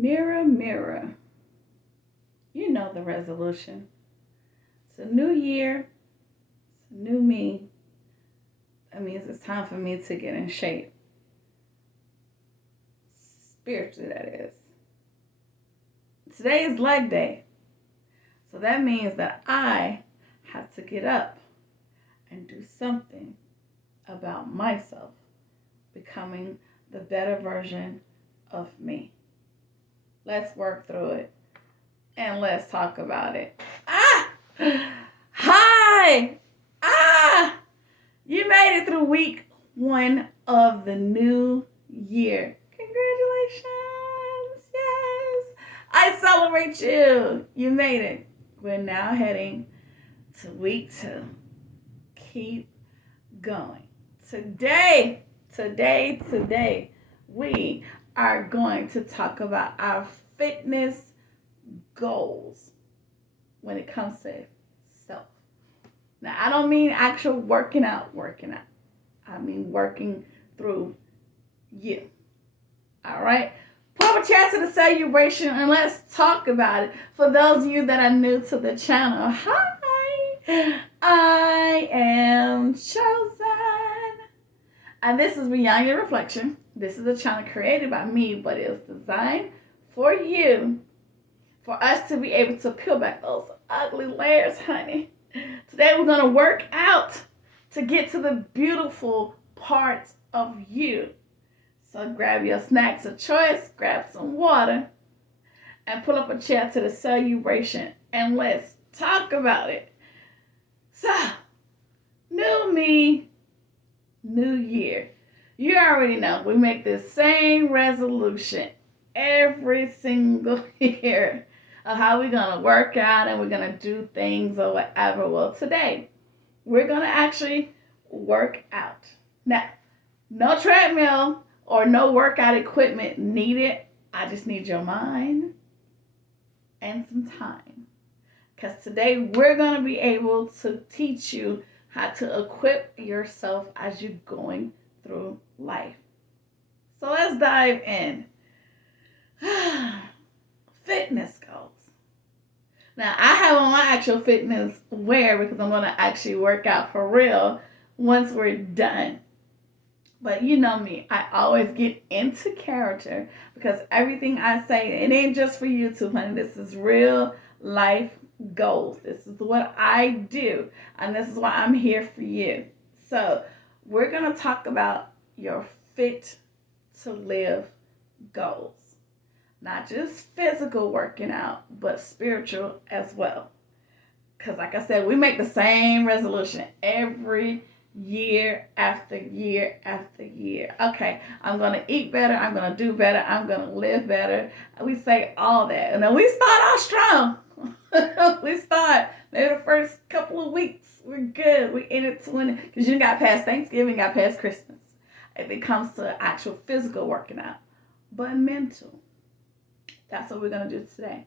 Mirror, mirror, you know the resolution. It's a new year, it's a new me. That means it's time for me to get in shape. Spiritually, that is. Today is leg day. So that means that I have to get up and do something about myself, becoming the better version of me. Let's work through it and let's talk about it. Ah! Hi! Ah! You made it through week 1 of the new year. Congratulations! Yes! I celebrate you. You made it. We're now heading to week 2. Keep going. Today, we are going to talk about our fitness goals when it comes to self. Now, I don't mean actual working out. I mean working through you. All right? Pull up a chair to the celebration and let's talk about it. For those of you that are new to the channel, hi, I am Chosen. And this is Beyond Your Reflection. This is a channel created by me, but it was designed for you, for us to be able to peel back those ugly layers, honey. Today we're going to work out to get to the beautiful parts of you. So grab your snacks of choice, grab some water, and pull up a chair to the celebration, and let's talk about it. So, new me, new year. You already know we make the same resolution every single year of how we're going to work out and we're going to do things or whatever. Well, today we're going to actually work out. Now, no treadmill or no workout equipment needed. I just need your mind and some time. Because today we're going to be able to teach you how to equip yourself as you're going through life. So let's dive in. Fitness goals. Now, I have on my actual fitness wear because I'm going to actually work out for real once we're done. But you know me, I always get into character because everything I say, it ain't just for YouTube, honey. This is real life goals. This is what I do, and this is why I'm here for you. So we're going to talk about your fit to live goals. Not just physical working out, but spiritual as well. Because like I said, we make the same resolution every year after year after year. Okay, I'm going to eat better. I'm going to do better. I'm going to live better. We say all that. And then we start out strong. We start maybe the first couple of weeks. We're good. We in it to win it. Because you got past Thanksgiving, got past Christmas. If it comes to actual physical working out. But mental. That's what we're going to do today.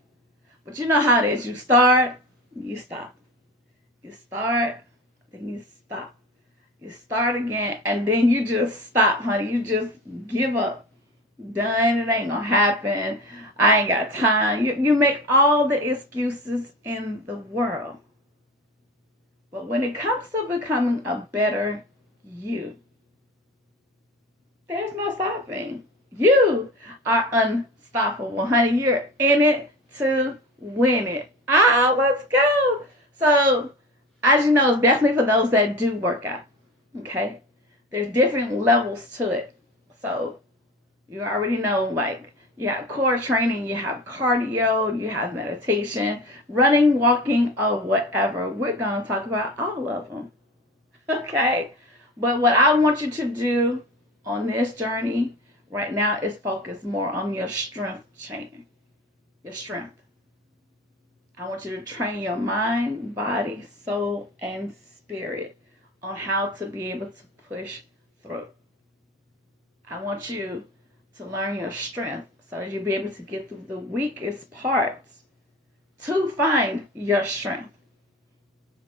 But you know how it is. You start, you stop. You start, then you stop. You start again, and then you just stop, honey. You just give up. Done. It ain't going to happen. I ain't got time. You make all the excuses in the world. But when it comes to becoming a better you, there's no stopping. You are unstoppable, honey. You're in it to win it. Let's go. So, as you know, it's definitely for those that do work out. Okay? There's different levels to it. So, you already know, like, you have core training, you have cardio, you have meditation, running, walking, or whatever. We're going to talk about all of them. Okay? But what I want you to do on this journey right now is focus more on your strength training. Your strength. I want you to train your mind, body, soul, and spirit on how to be able to push through. I want you to learn your strength so that you'll be able to get through the weakest parts to find your strength.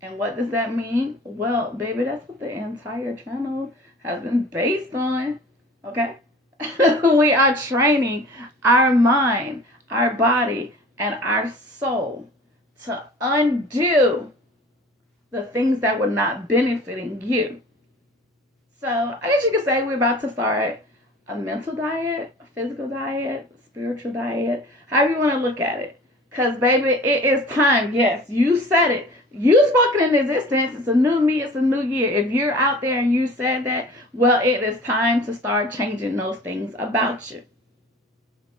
And what does that mean? Well, baby, that's what the entire channel has been based on. Okay? We are training our mind, our body, and our soul to undo the things that were not benefiting you. So I guess you could say we're about to start a mental diet, a physical diet, a spiritual diet, however you want to look at it. Because, baby, it is time. Yes, you said it. You spoke it in existence. It's a new me. It's a new year. If you're out there and you said that, well, it is time to start changing those things about you.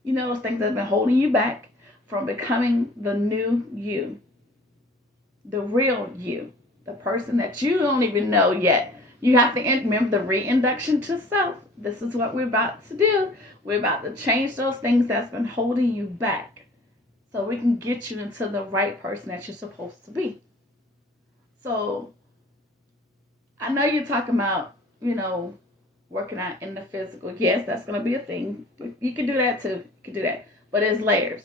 You know, those things that have been holding you back from becoming the new you, the real you, the person that you don't even know yet. You have to remember the reintroduction to self. This is what we're about to do. We're about to change those things that's been holding you back so we can get you into the right person that you're supposed to be. So I know you're talking about, working out in the physical. Yes, that's going to be a thing. You can do that too. You can do that. But it's layers.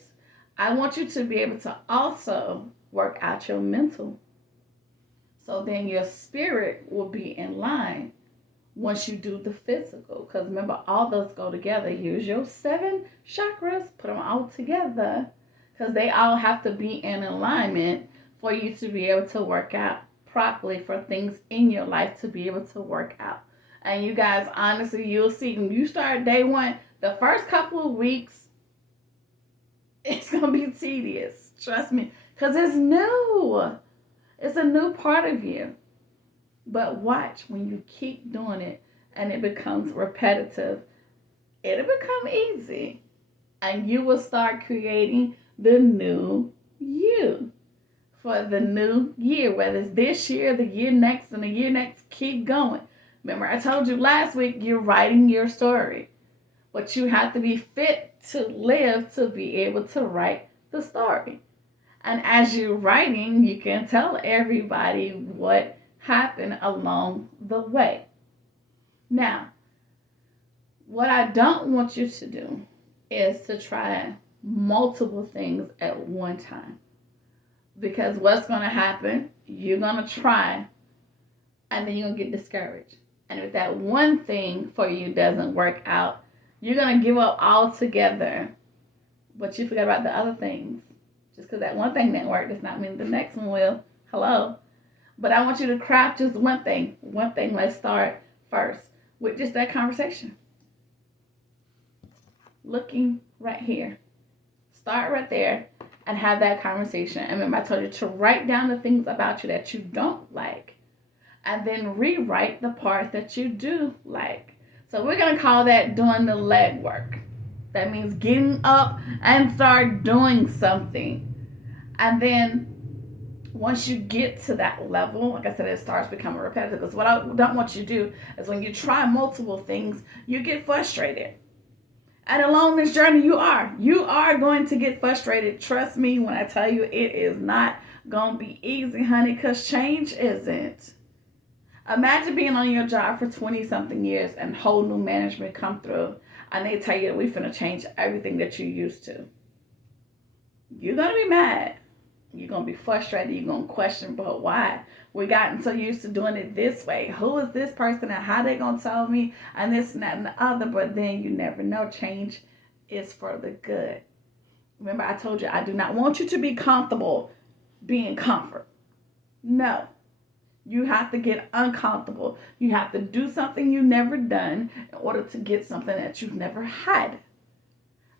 I want you to be able to also work out your mental. So then your spirit will be in line once you do the physical. Because remember, all those go together. Use your 7 chakras, put them all together. Because they all have to be in alignment for you to be able to work out properly, for things in your life to be able to work out. And you guys, honestly, you'll see when you start day 1, the first couple of weeks, it's going to be tedious. Trust me. Because it's new. It's a new part of you. But watch, when you keep doing it and it becomes repetitive, it'll become easy. And you will start creating the new you for the new year. Whether it's this year, the year next, and the year next, keep going. Remember, I told you last week, you're writing your story. But you have to be fit to live to be able to write the story. And as you're writing, you can tell everybody what happened along the way. Now, what I don't want you to do is to try multiple things at one time. Because what's going to happen, you're going to try, and then you're going to get discouraged. And if that one thing for you doesn't work out, you're going to give up altogether. But you forgot about the other things. Just because that one thing didn't work does not mean the next one will. Hello. But I want you to craft just one thing. One thing. Let's start first with just that conversation. Looking right here. Start right there and have that conversation. And remember, I told you to write down the things about you that you don't like. And then rewrite the parts that you do like. So we're going to call that doing the leg work. That means getting up and start doing something. And then once you get to that level, like I said, it starts becoming repetitive. Because what I don't want you to do is when you try multiple things, you get frustrated. And along this journey, you are going to get frustrated. Trust me when I tell you, it is not going to be easy, honey, because change isn't. Imagine being on your job for 20-something years and whole new management come through and they tell you that we're finna change everything that you're used to. You're going to be mad. You're going to be frustrated. You're going to question, but why? We gotten so used to doing it this way. Who is this person and how they going to tell me and this and that and the other? But then you never know. Change is for the good. Remember, I told you, I do not want you to be comfortable being comfort. No. You have to get uncomfortable. You have to do something you've never done in order to get something that you've never had.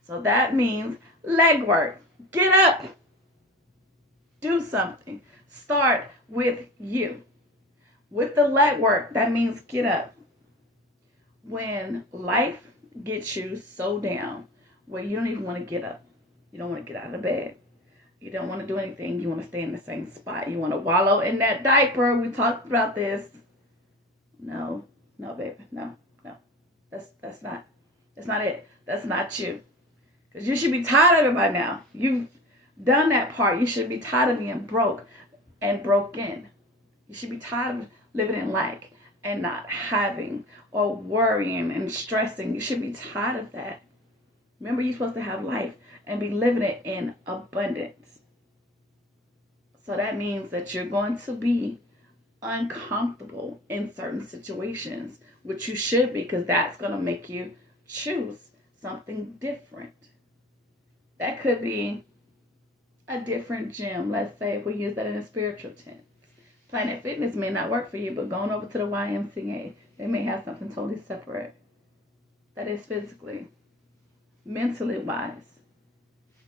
So that means leg work. Get up. Do something. Start with you. With the leg work, that means get up. When life gets you so down where you don't even want to get up. You don't want to get out of bed. You don't want to do anything. You want to stay in the same spot. You want to wallow in that diaper. We talked about this. No, baby. No. That's not it. That's not you. Because you should be tired of it by now. You've done that part. You should be tired of being broke and broken. You should be tired of living in lack and not having or worrying and stressing. You should be tired of that. Remember, you're supposed to have life and be living it in abundance. So that means that you're going to be uncomfortable in certain situations, which you should be, because that's going to make you choose something different. That could be a different gym. Let's say if we use that in a spiritual sense. Planet Fitness may not work for you, but going over to the YMCA, they may have something totally separate. That is physically, mentally wise.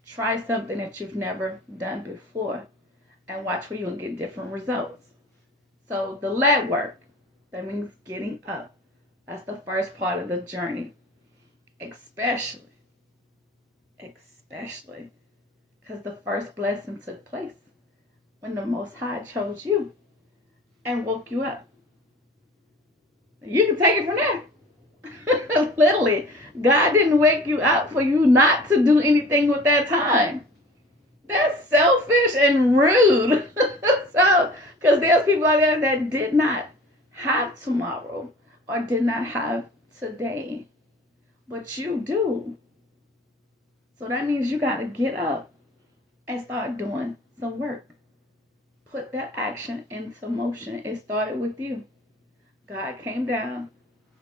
Try something that you've never done before and watch where you'll get different results. So the leg work, that means getting up. That's the first part of the journey. Especially because the first blessing took place when the Most High chose you and woke you up. You can take it from there. Literally, God didn't wake you up for you not to do anything with that time. That's selfish and rude. So, because there's people out there that did not have tomorrow or did not have today, but you do. So that means you got to get up and start doing some work. Put that action into motion. It started with you. God came down,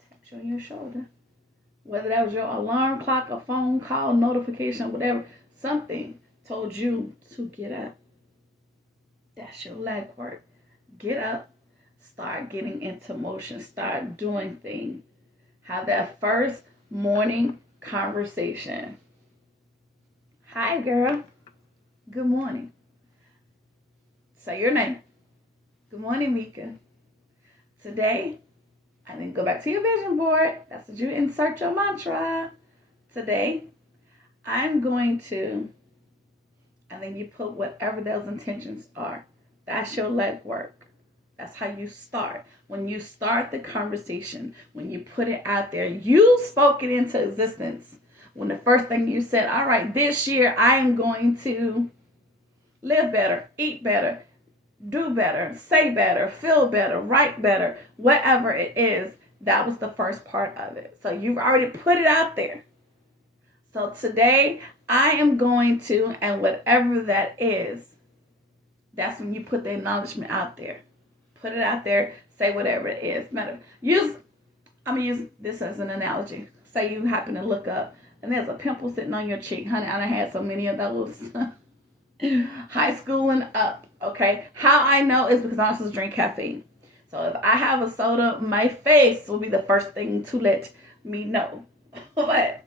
tapped you on your shoulder. Whether that was your alarm clock, a phone call, notification, whatever, something told you to get up. That's your leg work. Get up, start getting into motion, start doing things. Have that first morning conversation. Hi, girl. Good morning. Say your name. Good morning, Mika. Today, and then go back to your vision board. That's what you insert your mantra. Today, I'm going to, and then you put whatever those intentions are. That's your leg work. That's how you start. When you start the conversation, when you put it out there, you spoke it into existence. When the first thing you said, all right, this year I am going to live better, eat better, do better, say better, feel better, write better, whatever it is, that was the first part of it. So you've already put it out there. So today I am going to, and whatever that is, that's when you put the acknowledgement out there. Put it out there, say whatever it is. I'm going to use this as an analogy. Say you happen to look up and there's a pimple sitting on your cheek. Honey, I done had so many of those. High school and up, okay? How I know is because I also drink caffeine. So if I have a soda, my face will be the first thing to let me know. But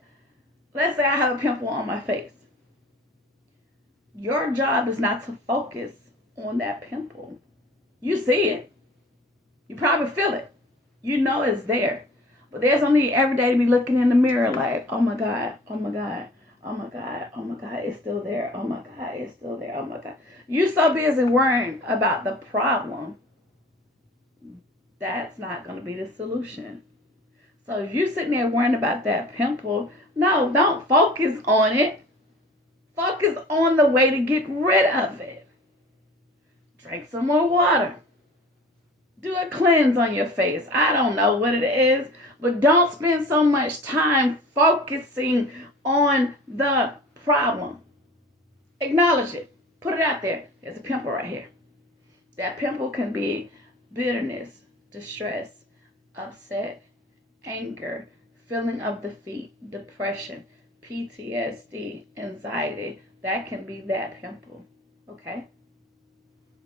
let's say I have a pimple on my face. Your job is not to focus on that pimple. You see it. You probably feel it. You know it's there. But there's no need every day to be looking in the mirror like, oh my God, oh my God, oh my God, oh my God, it's still there. Oh my God, it's still there. Oh my God. You're so busy worrying about the problem. That's not going to be the solution. So if you're sitting there worrying about that pimple, no, don't focus on it. Focus on the way to get rid of it. Drink some more water. Do a cleanse on your face. I don't know what it is, but don't spend so much time focusing on the problem. Acknowledge it. Put it out there. There's a pimple right here. That pimple can be bitterness, distress, upset, anger, feeling of defeat, depression, PTSD, anxiety. That can be that pimple. Okay?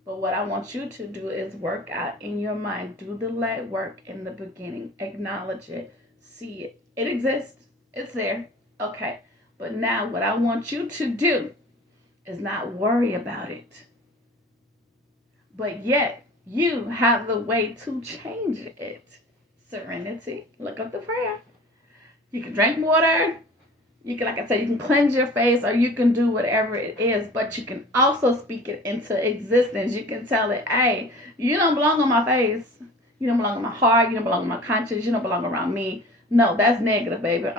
But what I want you to do is work out in your mind. Do the leg work in the beginning. Acknowledge it. See it. It exists. It's there. Okay. But now what I want you to do is not worry about it. But yet, you have the way to change it. Serenity. Look up the prayer. You can drink water. You can, like I said, you can cleanse your face or you can do whatever it is, but you can also speak it into existence. You can tell it, hey, you don't belong on my face. You don't belong on my heart. You don't belong on my conscience. You don't belong around me. No, that's negative, baby.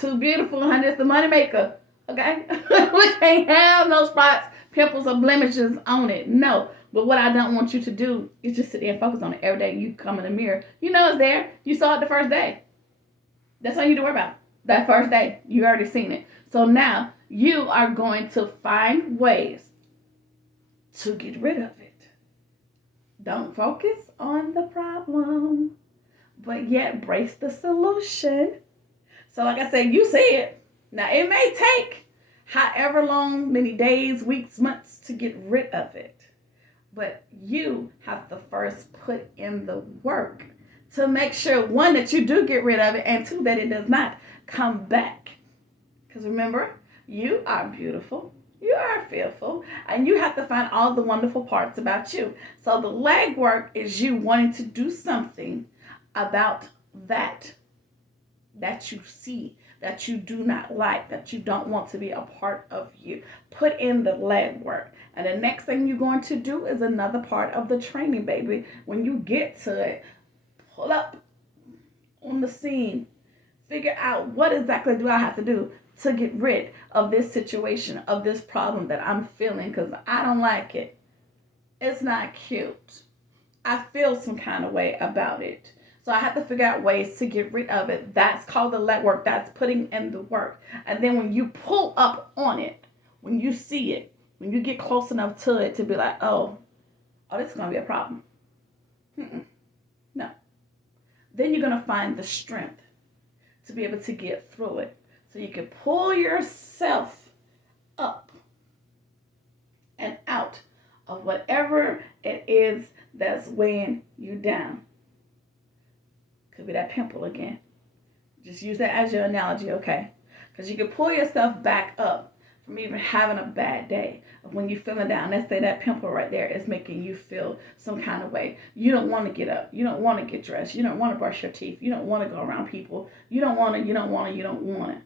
Too beautiful, honey. It's the money maker. Okay? We can't have no spots, pimples, or blemishes on it. No. But what I don't want you to do is just sit there and focus on it every day you come in the mirror. You know it's there. You saw it the first day. That's all you need to worry about. That first day, you already seen it. So now you are going to find ways to get rid of it. Don't focus on the problem, but yet embrace the solution. So like I said, you see it. Now it may take however long, many days, weeks, months to get rid of it. But you have to first put in the work to make sure, one, that you do get rid of it, and two, that it does not come back. Because remember, you are beautiful, you are fearful, and you have to find all the wonderful parts about you. So the legwork is you wanting to do something about that you see, that you do not like, that you don't want to be a part of you. Put in the legwork. And the next thing you're going to do is another part of the training, baby. When you get to it, pull up on the scene. Figure out, what exactly do I have to do to get rid of this situation, of this problem that I'm feeling, because I don't like it. It's not cute. I feel some kind of way about it. So I have to figure out ways to get rid of it. That's called the legwork. That's putting in the work. And then when you pull up on it, when you see it, when you get close enough to it to be like, oh, this is going to be a problem. No. Then you're going to find the strength to be able to get through it. So you can pull yourself up and out of whatever it is that's weighing you down. Could be that pimple again. Just use that as your analogy, okay? Because you can pull yourself back up from even having a bad day. When you're feeling down, let's say that pimple right there is making you feel some kind of way. You don't want to get up. You don't want to get dressed. You don't want to brush your teeth. You don't want to go around people. You don't want to.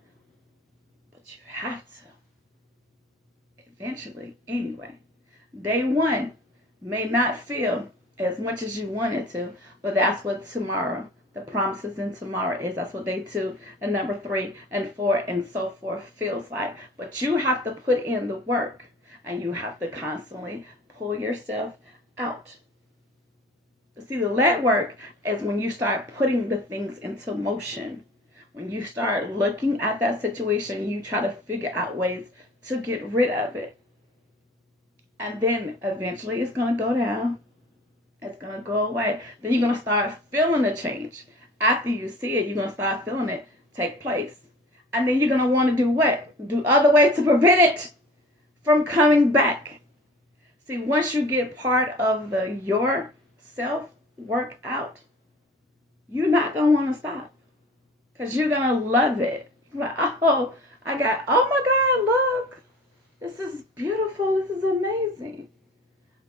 But you have to. Eventually, anyway. Day one may not feel as much as you want it to, but that's what tomorrow, the promises in tomorrow is. That's what day 2 and number 3 and 4 and so forth feels like. But you have to put in the work, and you have to constantly pull yourself out. See, the legwork is when you start putting the things into motion. When you start looking at that situation, you try to figure out ways to get rid of it. And then eventually it's going to go down. It's going to go away. Then you're going to start feeling the change. After you see it, you're going to start feeling it take place. And then you're going to want to do what? Do other ways to prevent it from coming back. See, once you get part of the yourself work out, you're not going to want to stop. Because you're going to love it. You're like, oh my God, look. This is beautiful. This is amazing.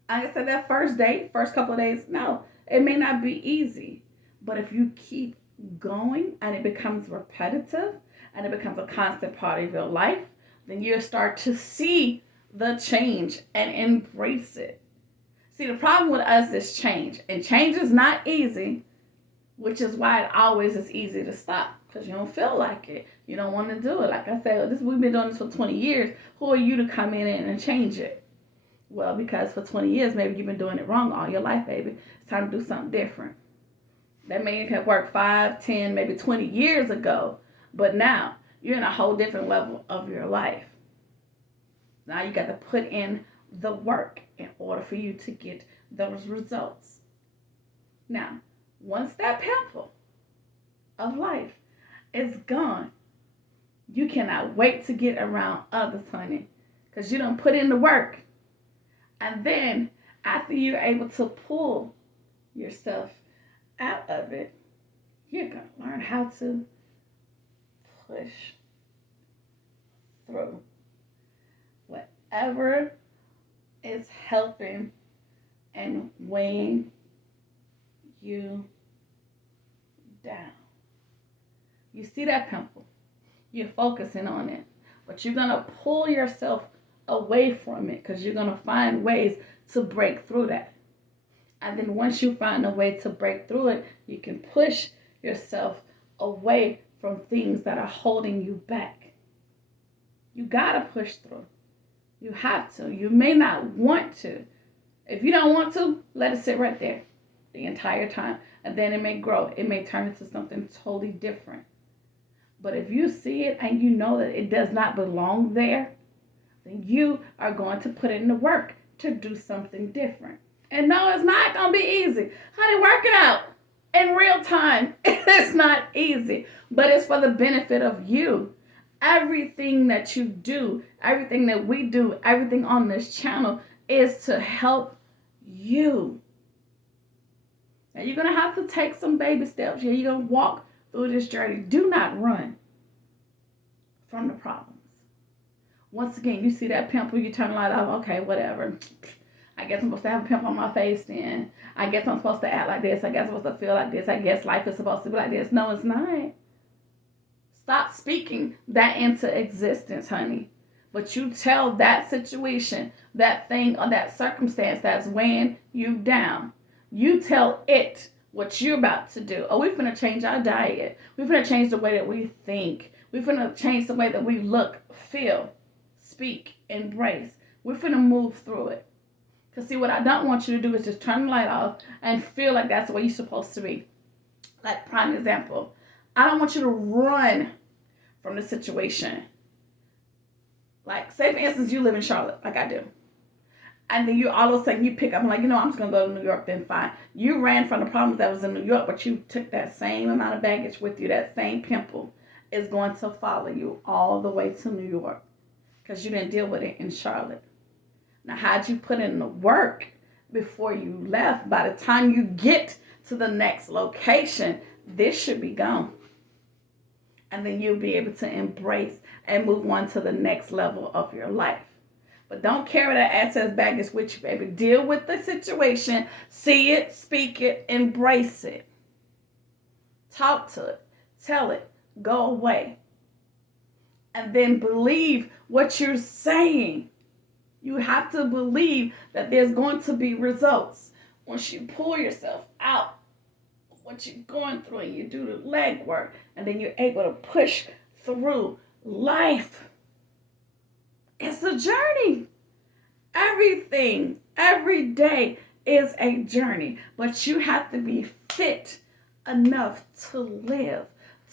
Like I said, that first couple of days, no, it may not be easy. But if you keep going and it becomes repetitive and it becomes a constant part of your life, then you'll start to see the change and embrace it. See, the problem with us is change. And change is not easy, which is why it always is easy to stop. Because you don't feel like it. You don't want to do it. Like I said, we've been doing this for 20 years. Who are you to come in and change it? Well, because for 20 years, maybe you've been doing it wrong all your life, baby. It's time to do something different. That may have worked 5, 10, maybe 20 years ago. But now, you're in a whole different level of your life. Now you got to put in the work in order for you to get those results. Now, once that pimple of life is gone, you cannot wait to get around others, honey. Because you don't put in the work. And then, after you're able to pull yourself out of it, you're going to learn how to push through whatever is helping and weighing you down. You see that pimple. You're focusing on it. But you're going to pull yourself away from it because you're going to find ways to break through that. And then once you find a way to break through it, you can push yourself away from things that are holding you back. You got to push through. You have to. You may not want to. If you don't want to, let it sit right there the entire time. And then it may grow. It may turn into something totally different. But if you see it and you know that it does not belong there, then you are going to put in the work to do something different. And no, it's not going to be easy. Honey, working out in real time, it's not easy. But it's for the benefit of you Everything that you do, everything that we do, everything on this channel is to help you. Now, you're going to have to take some baby steps. You're going to walk through this journey. Do not run from the problems. Once again, you see that pimple, you turn the light off. Okay, whatever. I guess I'm supposed to have a pimple on my face then. I guess I'm supposed to act like this. I guess I'm supposed to feel like this. I guess life is supposed to be like this. No, it's not. Stop speaking that into existence, honey. But you tell that situation, that thing, or that circumstance that's weighing you down. You tell it what you're about to do. Oh, we're going to change our diet. We're going to change the way that we think. We're going to change the way that we look, feel, speak, embrace. We're going to move through it. Because see, what I don't want you to do is just turn the light off and feel like that's the way you're supposed to be. Like, prime example, I don't want you to run from the situation. Like, say for instance, you live in Charlotte, like I do. And then you all of a sudden you pick up, I'm like, I'm just going to go to New York, then fine. You ran from the problems that was in New York, but you took that same amount of baggage with you. That same pimple is going to follow you all the way to New York because you didn't deal with it in Charlotte. Now, how'd you put in the work before you left? By the time you get to the next location, this should be gone. And then you'll be able to embrace and move on to the next level of your life. But don't carry that excess baggage with you, baby. Deal with the situation. See it, speak it, embrace it. Talk to it. Tell it. Go away. And then believe what you're saying. You have to believe that there's going to be results. Once you pull yourself out of what you're going through and you do the legwork, and then you're able to push through life. It's a journey. Everything, every day is a journey. But you have to be fit enough to live,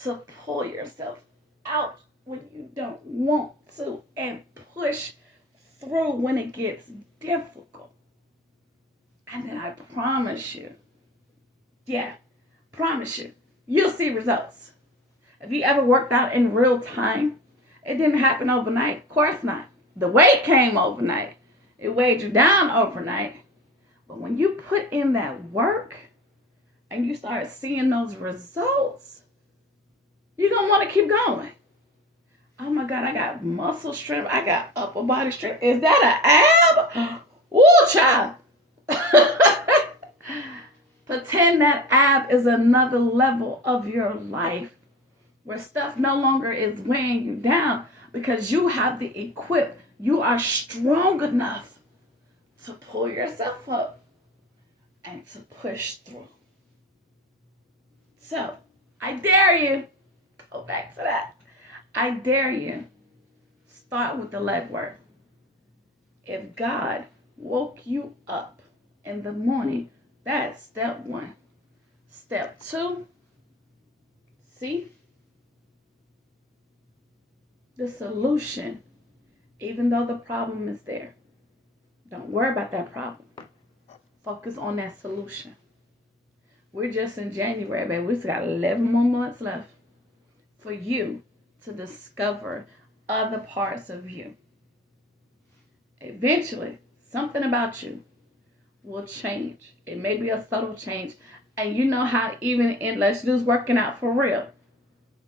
to pull yourself out when you don't want to, and push through when it gets difficult. And then I promise you, you'll see results. If you ever worked out in real time, it didn't happen overnight. Of course not. The weight came overnight. It weighed you down overnight. But when you put in that work and you start seeing those results, you're going to want to keep going. Oh my God, I got muscle strength. I got upper body strength. Is that an ab? Ooh, child. Pretend that ab is another level of your life where stuff no longer is weighing you down because you have the equip. You are strong enough to pull yourself up and to push through. So, I dare you. Go back to that. I dare you. Start with the legwork. If God woke you up in the morning, that's step 1. Step 2, see the solution, even though the problem is there. Don't worry about that problem. Focus on that solution. We're just in January, baby. We still got 11 more months left for you to discover other parts of you. Eventually, something about you will change. It may be a subtle change. And you know how even in let's do working out for real.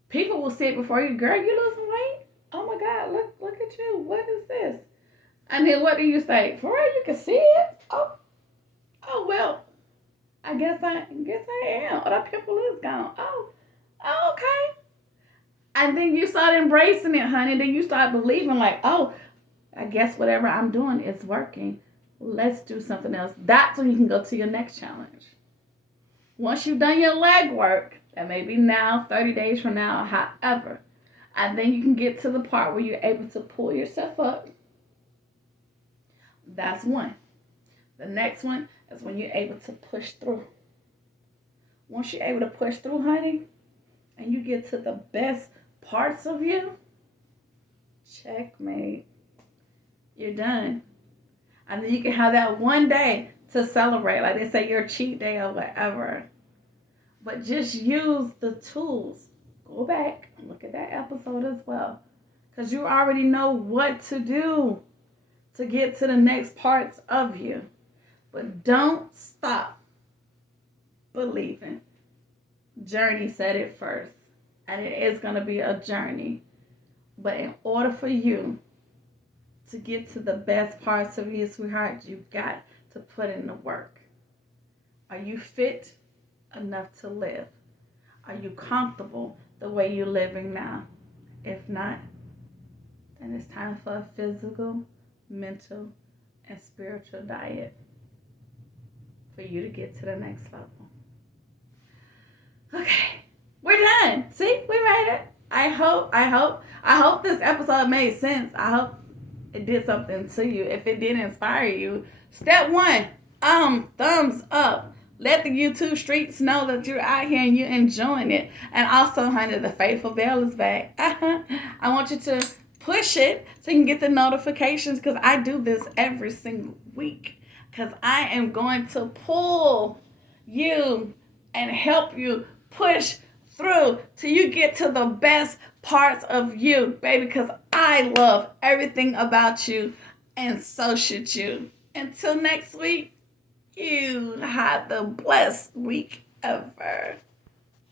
People will see it before you, girl, you losing weight? Oh my God, look at you. What is this? And then what do you say? For real, you can see it? Oh well, I guess I am. Oh, that pimple is gone. Oh, okay. And then you start embracing it, honey. Then you start believing like, oh, I guess whatever I'm doing is working. Let's do something else. That's when you can go to your next challenge. Once you've done your leg work, that may be now, 30 days from now, however, and then you can get to the part where you're able to pull yourself up. That's one. The next one is when you're able to push through. Once you're able to push through, honey, and you get to the best parts of you, checkmate. You're done. And then you can have that one day to celebrate, like they say, your cheat day or whatever. But just use the tools. Go back and look at that episode as well. because you already know what to do to get to the next parts of you. But don't stop believing. Journey said it first, and it is going to be a journey. But in order for you to get to the best parts of you, sweetheart, you got to put in the work. Are you fit enough to live? Are you comfortable the way you're living now? If not, then it's time for a physical, mental, and spiritual diet for you to get to the next level. Okay, we're done. See, we made it. I hope this episode made sense. I hope it did something to you. If it did inspire you, step one, thumbs up. Let the YouTube streets know that you're out here and you're enjoying it. And also, honey, the Faithful Veil is back. I want you to push it so you can get the notifications, because I do this every single week. Because I am going to pull you and help you push through till you get to the best parts of you, baby, because I love everything about you, and so should you. Until next week, you have the blessed week ever.